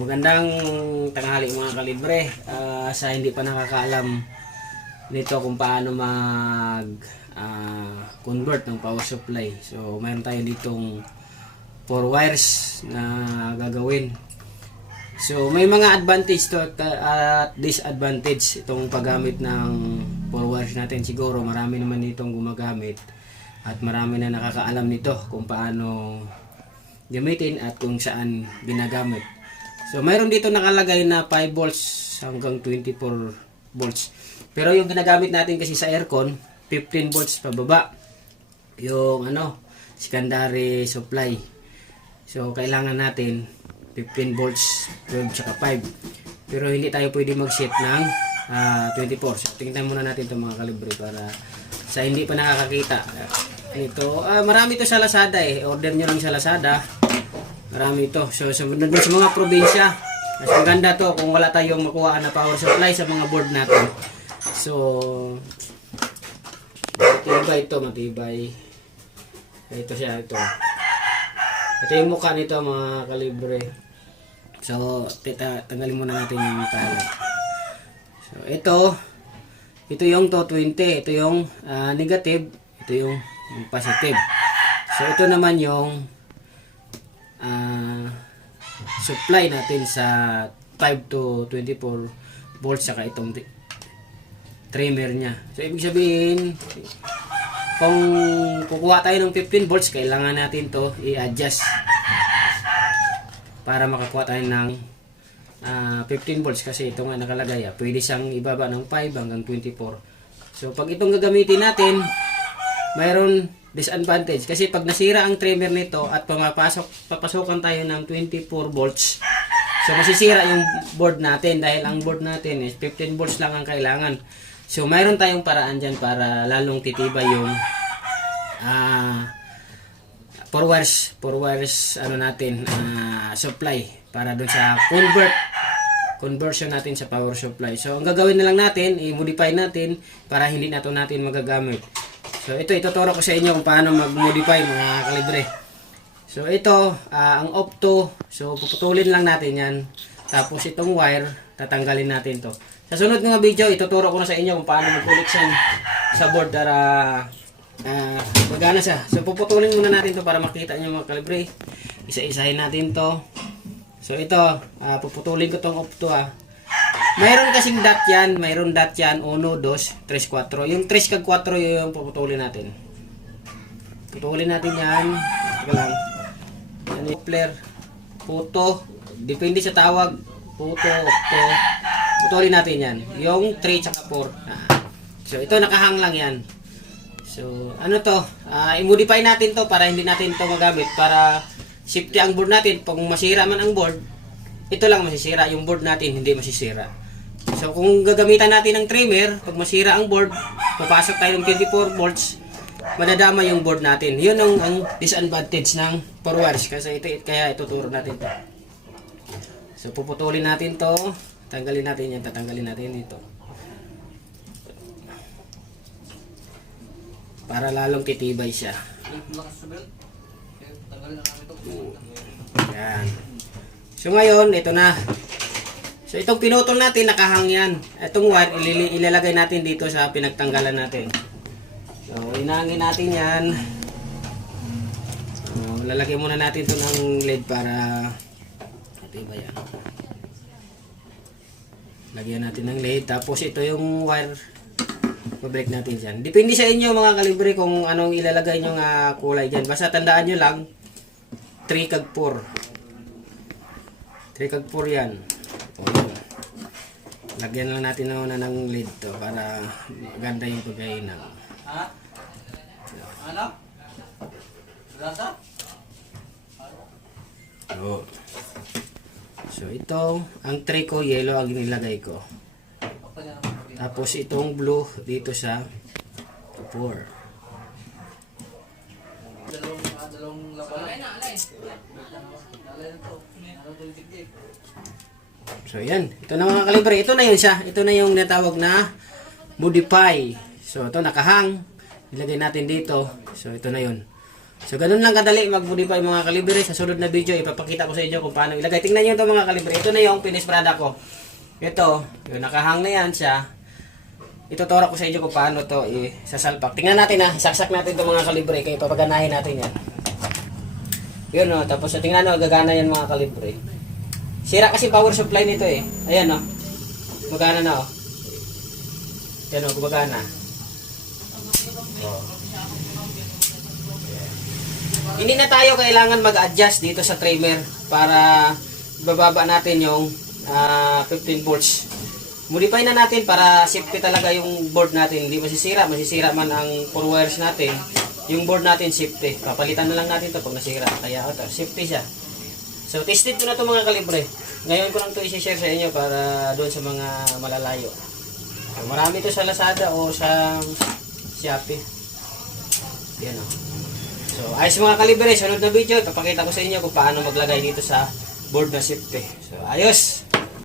Magandang tanghali mga kalibre. Sa hindi pa nakakaalam nito kung paano mag convert ng power supply. So mayroon tayo ditong 4 wires na gagawin. So may mga advantage to at disadvantage itong paggamit ng 4 wires natin. Siguro marami naman ditong gumagamit at marami na nakakaalam nito kung paano gamitin at kung saan ginagamit. So mayroon dito nakalagay na 5 volts hanggang 24 volts. Pero yung ginagamit natin kasi sa aircon, 15 volts pababa. Yung secondary supply. So kailangan natin 15 volts, 12 tsaka 5. Pero hindi tayo pwede mag-set ng 24. So tingnan muna natin itong mga kalibre para sa hindi pa nakakakita. Ito, marami ito sa Lazada eh. Order nyo lang sa Lazada. Marami ito. So sa mga probinsya, mas maganda to kung wala tayong makuha na power supply sa mga board natin. So matibay ito, matibay. Ito siya, ito. Ito yung mukha nito mga kalibre. So tanggalin muna natin yung tali. So ito yung 220, ito yung negative, ito yung positive. So ito naman yung supply natin sa 5 to 24 volts saka itong trimmer nya. So ibig sabihin kung kukuha tayo ng 15 volts kailangan natin to i-adjust para makakuha tayo ng 15 volts kasi ito nga nakalagay pwede siyang ibaba ng 5 hanggang 24. So pag itong gagamitin natin mayroon disadvantage kasi pag nasira ang trimmer nito at papasokan tayo ng 24 volts, so masisira yung board natin dahil ang board natin is 15 volts lang ang kailangan. So mayroon tayong paraan dyan para lalong titibay yung 4 wires natin supply para dun sa conversion natin sa power supply. So ang gagawin na lang natin, i-modify natin para hindi na ito natin magagamit. So ito ituturo ko sa inyo kung paano mag-modify mga kalibre. So ito ang opto, so puputulin lang natin yan. Tapos itong wire tatanggalin natin to. Sa sunod ng video ituturo ko na sa inyo kung paano mag-connection sa board para magana siya. So puputulin muna natin to para makita niyo mga kalibre. Isa-isahin natin to. So ito puputulin ko tong opto mayroon kasing dot yan, 1, 2, 3, 4. Yung 3 kag 4 yung puputulin natin. Putulin natin yan. Ito lang. Yan yung flare. Puto. Depende sa tawag. Puto, opto. Putulin natin yan. Yung 3 tsaka 4. So ito nakahang lang yan. So i-modify natin to para hindi natin to magamit. Para safety ang board natin. Pag masira man ang board, ito lang masisira. Yung board natin hindi masisira. So kung gagamitan natin ng trimmer, pag masira ang board, papasok tayo ng 24 volts, madadama yung board natin. Yun ang disadvantage ng 4 wires kasi kaya ituturo natin to. So puputulin natin to, tanggalin natin yan, tatanggalin natin dito. Para lalong titibay siya. Yan. So ngayon, ito na. So itong pinutol natin, nakahang yan. Itong wire, ilalagay natin dito sa pinagtanggalan natin. So inangin natin yan. So lalagay muna natin ito ng LED para matibay yan. Lagyan natin ng LED. Tapos ito yung wire, pabalik natin dyan. Depende sa inyo mga kalibre kung anong ilalagay nyo nga kulay dyan. Basta tandaan nyo lang, 3 kag 4. 3 kag 4 yan. Lagyan lang natin na ng LED to para maganda yung pagkainan. Ano? Rasa? So ito, ang tray ko yellow ang nilagay ko. Tapos itong blue dito sa 4. So yan, ito na mga kalibre, ito na yun siya. Ito na yung natawag na modify. So ito nakahang, ilagay natin dito. So ito na yun. So, ganun lang kadali mag-modify mga kalibre. Sa sunod na video, ipapakita ko sa inyo kung paano ilagay. Tingnan nyo ito mga kalibre. Ito na yung finished product ko. Ito, yung nakahang na yan siya. Ituturo ko sa inyo kung paano to isasalpak. Tingnan natin ha. Isaksak natin ito mga kalibre. Kaya papaganahin natin yan. Yun o. Tapos tingnan nyo, gagana yan mga kalibre. Sira kasi power supply nito eh. Ayan o. Gumagana na o. Yan o, gumagana. Hindi na tayo kailangan mag-adjust dito sa trimmer para bababa natin yung 15 volts. Modify na natin para safety talaga yung board natin. Hindi masisira. Masisira man ang 4 wires natin. Yung board natin safety. Papalitan na lang natin to pag nasira. Kaya ito, safety siya. So, tested ko na ito mga kalibre. Ngayon ko lang ito i-share sa inyo para doon sa mga malalayo. So, marami ito sa Lazada o sa Shopee. Yan o. So, ayos mga kalibre, sunod na video, ipapakita ko sa inyo kung paano maglagay dito sa board na safety. So, ayos!